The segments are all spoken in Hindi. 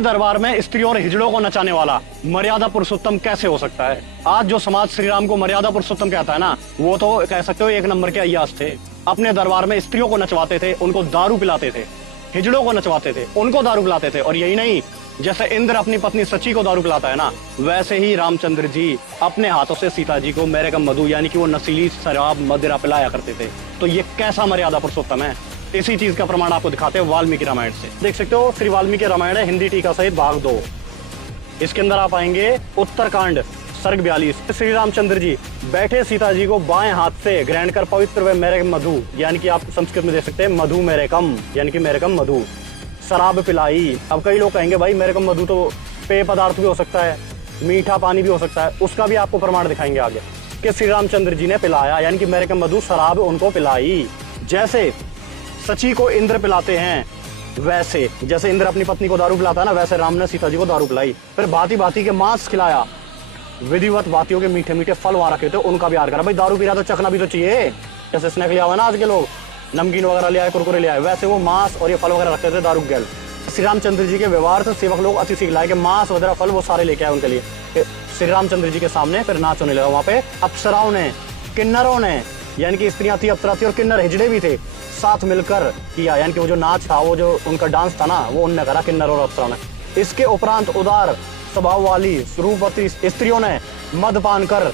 दरबार में स्त्रियों और हिजड़ों को नचाने वाला मर्यादा पुरुषोत्तम कैसे हो सकता है? आज जो समाज श्री राम को मर्यादा पुरुषोत्तम कहता है ना, वो तो कह सकते हो एक नंबर के अय्यास थे। अपने दरबार में स्त्रियों को नचवाते थे, उनको दारू पिलाते थे, हिजड़ों को नचवाते थे, उनको दारू पिलाते थे। और यही नहीं, जैसे इंद्र अपनी पत्नी सची को दारू पिलाता है ना, वैसे ही रामचंद्र जी अपने हाथों से सीता जी को मेरे का मधु यानी कि वो नशीली शराब मदिरा पिलाया करते थे। तो ये कैसा मर्यादा पुरुषोत्तम है? इसी चीज का प्रमाण आपको दिखाते हैं वाल्मीकि रामायण से। देख सकते हो श्री वाल्मीकि रामायण है, हिंदी टीका सहित भाग 2। इसके अंदर आप आएंगे उत्तरकांड सर्ग 42। श्री रामचंद्र जी बैठे सीता जी को बाएं हाथ से ग्रहण कर पवित्र व मेरे मधु यानी कि आप संस्कृत में देख सकते हैं मधु मेरे कम यानी कि मेरे कम मधु शराब पिलाई। अब कई लोग कहेंगे भाई मेरे कम मधु तो पेय पदार्थ भी हो सकता है, मीठा पानी भी हो सकता है। उसका भी आपको प्रमाण दिखाएंगे आगे कि श्री रामचंद्र जी ने पिलाया यानी कि मेरे कम मधु शराब उनको पिलाई। जैसे सची को इंद्र पिलाते हैं, वैसे जैसे इंद्र अपनी पत्नी को दारू पिलाता है ना, वैसे राम ने सीता जी को दारू पिलाई। फिर भांति भांति के मांस खिलाया, विधिवत भांतियों के मीठे मीठे फल वहां रखे थे, उनका भी आहार करा। भाई दारू पी रहा तो चखना भी तो चाहिए। जैसे स्नैक लिया हुआ ना आज के लोग, नमकीन वगैरह ले आए, कुरकुरे ले आए, वैसे वो मांस और ये फल वगैरह रखते थे दारू गैल। श्री रामचंद्र जी के व्यवहार से सेवक लोग अति सीख लाए कि मांस वगैरह फल वो सारे लेके आए उनके लिए। श्री रामचंद्र जी के सामने फिर नाच होने लगा। वहां पे अप्सराओं ने, किन्नरों ने यानी कि स्त्रियां थी, अप्सरा थी और किन्नर हिजड़े भी थे, साथ मिलकर किया। यानी कि वो जो नाच था, वो जो उनका डांस था ना, वो उनने करा किन्नर और अप्सराओं ने। इसके उपरांत उदार स्वभाव वाली स्वरूपवती स्त्रियों ने मदपान कर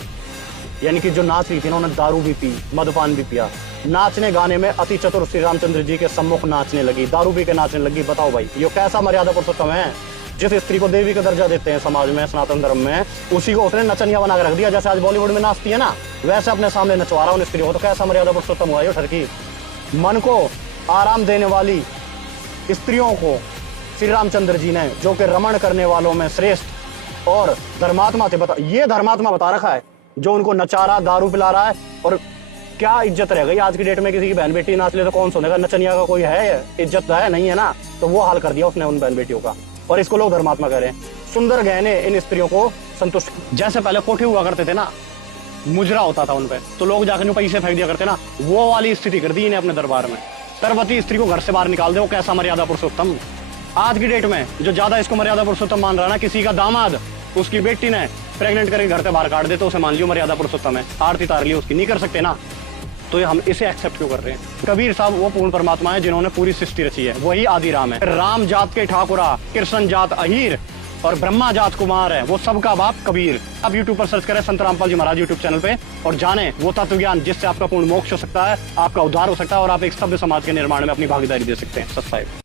यानी कि जो नाच रही थी, उन्होंने दारू भी पी, मदपान भी पिया। नाचने गाने में अति चतुर श्री रामचंद्र जी के सम्मुख नाचने लगी, दारू पी के नाचने लगी। बताओ भाई ये कैसा मर्यादा पुरुषोत्तम है? जिस स्त्री को देवी का दर्जा देते हैं समाज में, सनातन धर्म में, उसी को उसने नचनिया बना के रख दिया। जैसे आज बॉलीवुड में नाचती है ना, वैसे अपने सामने नचवा रहा उन स्त्री को। तो कैसा मर्यादा पुरुषोत्तम हुआ ये ठरकी? मन को आराम देने वाली स्त्रियों को श्री रामचंद्र जी ने, जो कि रमण करने वालों में श्रेष्ठ और धर्मात्मा थे, ये धर्मात्मा बता रखा है, जो उनको नचा रहा, दारू पिला रहा है। और क्या इज्जत रह गई आज की डेट में? किसी की बहन बेटी नाच ले तो कौन सुनेगा? नचनिया का कोई है? इज्जत है नहीं है ना? तो वो हाल कर दिया उसने उन बहन बेटियों का, और इसको लोग धर्मात्मा कह रहे हैं। सुंदर गहने इन स्त्रियों को संतुष्ट। जैसे पहले कोठे हुआ करते थे ना, मुजरा होता था उनपे, तो लोग जाकर पैसे फेंक दिया करते ना, वो वाली स्थिति कर दी इन्हें अपने दरबार में। गर्भवती स्त्री को घर से बाहर निकाल दे, वो कैसा मर्यादा पुरुषोत्तम? आज की डेट में जो ज्यादा इसको मर्यादा पुरुषोत्तम मान रहा है ना, किसी का दामाद उसकी बेटी ने प्रेग्नेंट करके घर से बाहर काट दे तो उसे मान लियो मर्यादा पुरुषोत्तम है। आरती तार ली उसकी, नहीं कर सकते ना, तो ये हम इसे एक्सेप्ट क्यों कर रहे हैं? कबीर साहब वो पूर्ण परमात्मा है जिन्होंने पूरी सृष्टि रची है, वही आदि राम है। राम जात के ठाकुरा, कृष्ण जात अहीर और ब्रह्मा जात कुमार है, वो सबका बाप कबीर। आप यूट्यूब पर सर्च करें संत रामपाल जी महाराज यूट्यूब चैनल पे, और जाने वो तत्व ज्ञान जिससे आपका पूर्ण मोक्ष हो सकता है, आपका उद्धार हो सकता है, और आप एक सभ्य समाज के निर्माण में अपनी भागीदारी दे सकते हैं। सब्सक्राइब।